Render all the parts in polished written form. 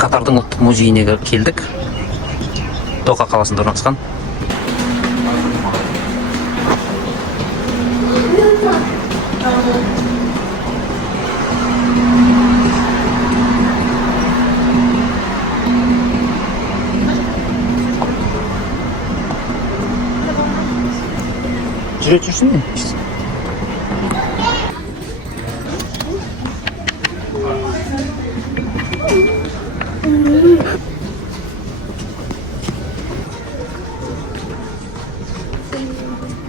Катардың ұлттық музейіне келдік. Доха қаласында орналасқан. Жүре жүрсің бе?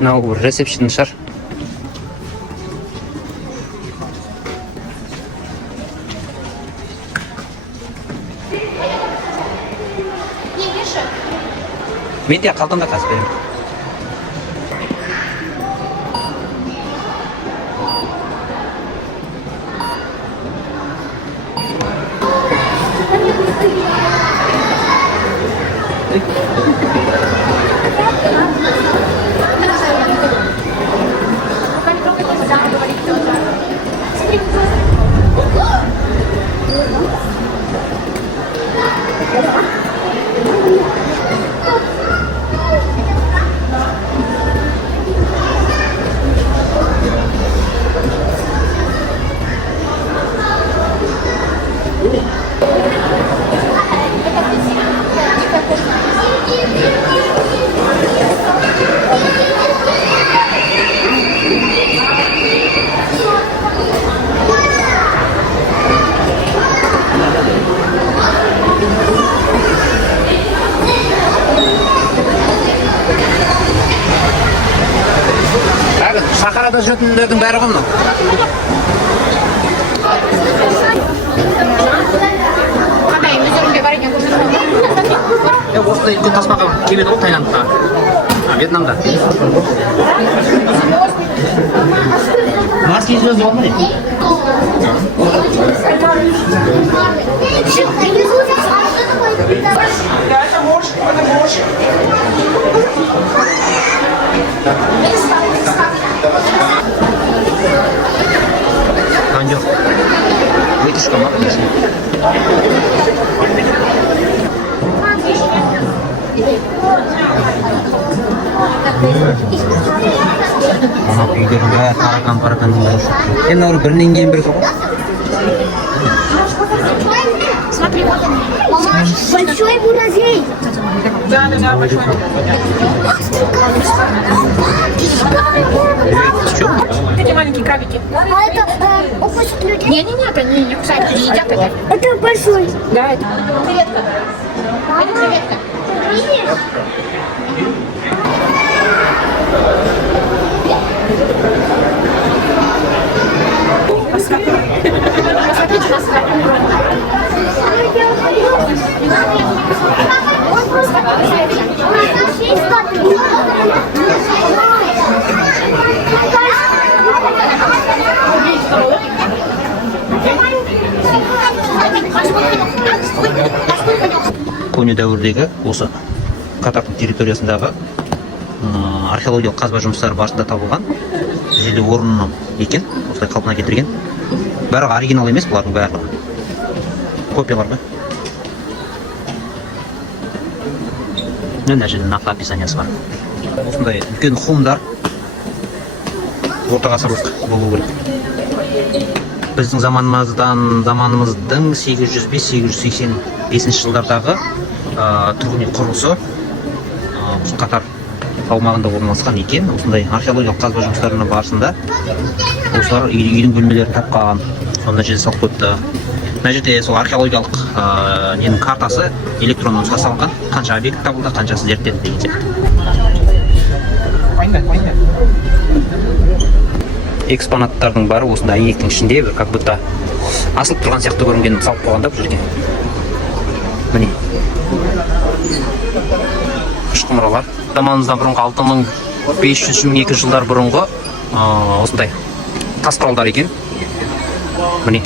Мынау ресепшн шығар. Мен де қалтамда қазір беремін. Сахарада жүретіндердің бәрі ғой мынау. Осындай үлкен тасмаға келеді ғой Таиландқа, Вьетнамда. Морские звезды болды ма не? Жоқ. Вытяжка ма? Ана үйлердің бәрі таракан дейді. Енді олар бірінен кейін бірі ғой. Смотри, вот он. Большой музей. Да, большой. Эти маленькие крабики. А это укусит людей? Не-не-не, это не кусают, не едят это. Это большой. Да, это. Креветка. Это креветка. Видишь? Посмотрите на себя. Көне дәуірдегі осы Катардың территориясындағы археологиялық қазба жұмыстары барысында табылған ежелгі орны екен, осылай қалпына келтірген. Бәрі оригинал емес, бұлардың барлығы копиялар ба? Мына жерде нақты описаниясы бар. Осындай үлкен хумдар орта ғасырлық болу керек. Біздің заманымыздың 805-885 жылдардағы тұрғын үй құрылысы Катар аумағында орналасқан екен. Осындай археологиялық қазба жұмыстарының барысында осылар үйдің бөлмелерін тапқан, сонда жерде салып қойыпты. Мына жерде сол археологиялық ненің картасы электронды нұсқа салынған, қанша объект табылды, қаншасы зерттелді деген сияқты. Экспонаттардың бары осында әйнектің ішінде, бір как будто асылып тұрған сияқты көрінген салып қойғанда бұл жерге. Міне. Үш құмыралар. Заманымыздан бұрынғы 6500-1200 жылдар бұрынғы осындай тас құралдар екен. Міне.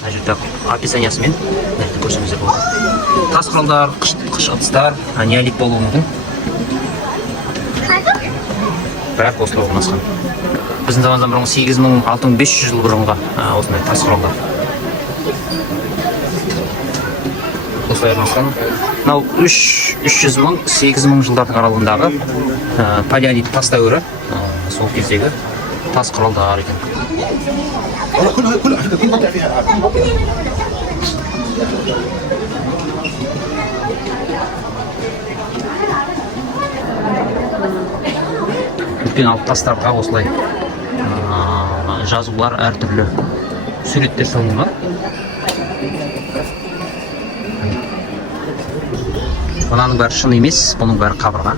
Мына жерде описаниясымен көрсеңіздер болады. Тас құралдар, қыш ыдыстар, неолит болуы мүмкін. Бірақ осылай орналасқан. Біздің замандан бұрын 8.000-6500 жыл бұрынға осындай тас құралдар. Осылай орналасқан. Мынау 300.000-8.000 жылдардың аралығындағы палеолит тас дәуірі, сол кездегі тас құралдар екен. Үлкен алып тастарға осылай жазулар, әртүрлі суреттер салынған. Бұның бәрі шын емес, бұның бәрі қабырға.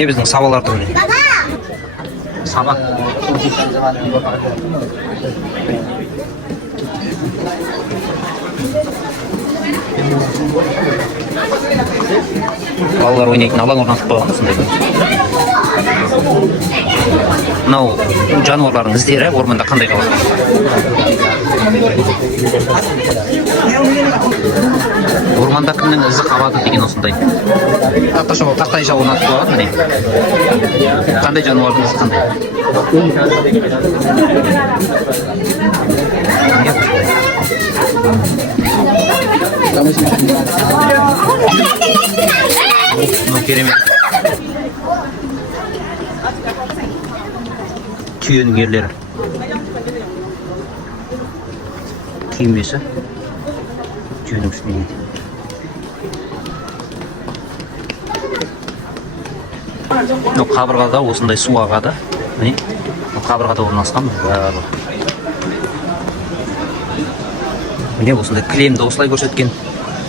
Не біздің сабаларды міне. Саба. Балалар ойнайтын алаң орнатып қойған осындай. Мынау жануарлардың іздері орманда қандай қалады? Орманда кімнің ізі қалады деген осындай. Тақтайша орнатып қойған міне. Қандай жануардың ізі қандай? Ну, керемет. Түйенің ерлері. Киімбесі. Түйенің үстіне дейді. Қабырғада осындай су ағады. Қабырғада орналасқан барлығы. Міне осындай кілемді осылай көрсеткен.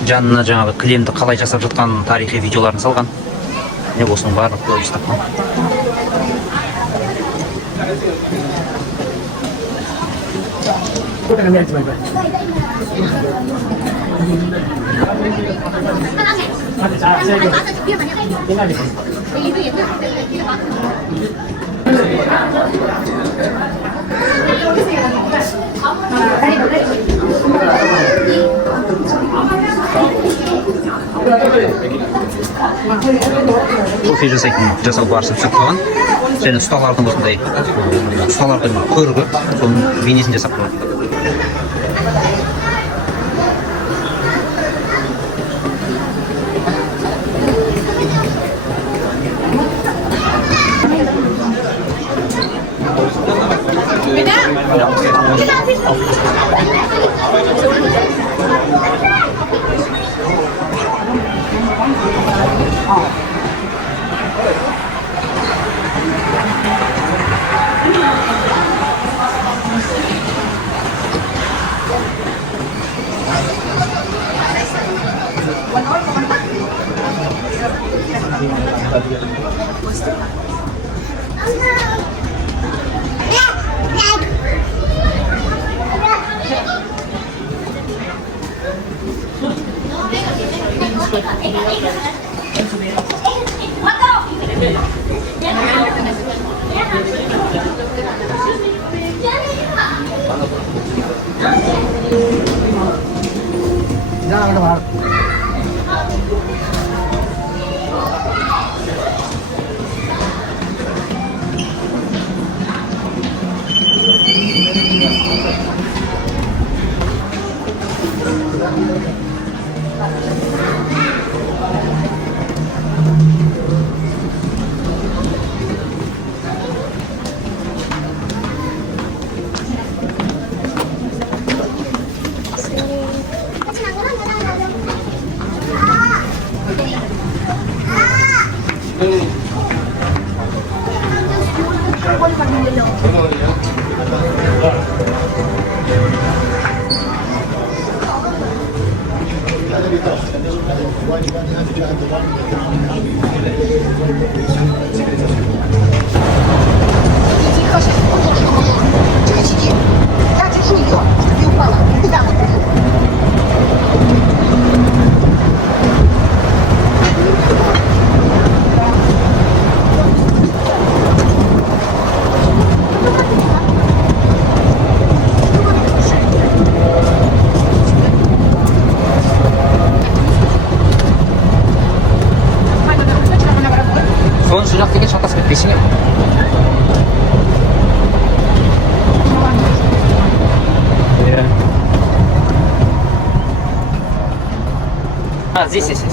Жанына жаңағы кілемді қалай жасап жатқан тарихи видеоларын салған. Міне осының барлық көз тапқан. Кофе жасау барысы түсіп қойған. Және ұсталардың осындай ұсталардың көрігі, соның бейнесін жасап қойған. Я держу ее, чтобы не упала. Куда вот? Соның сол жақ деген шатасып кетпесің иә. Здесь.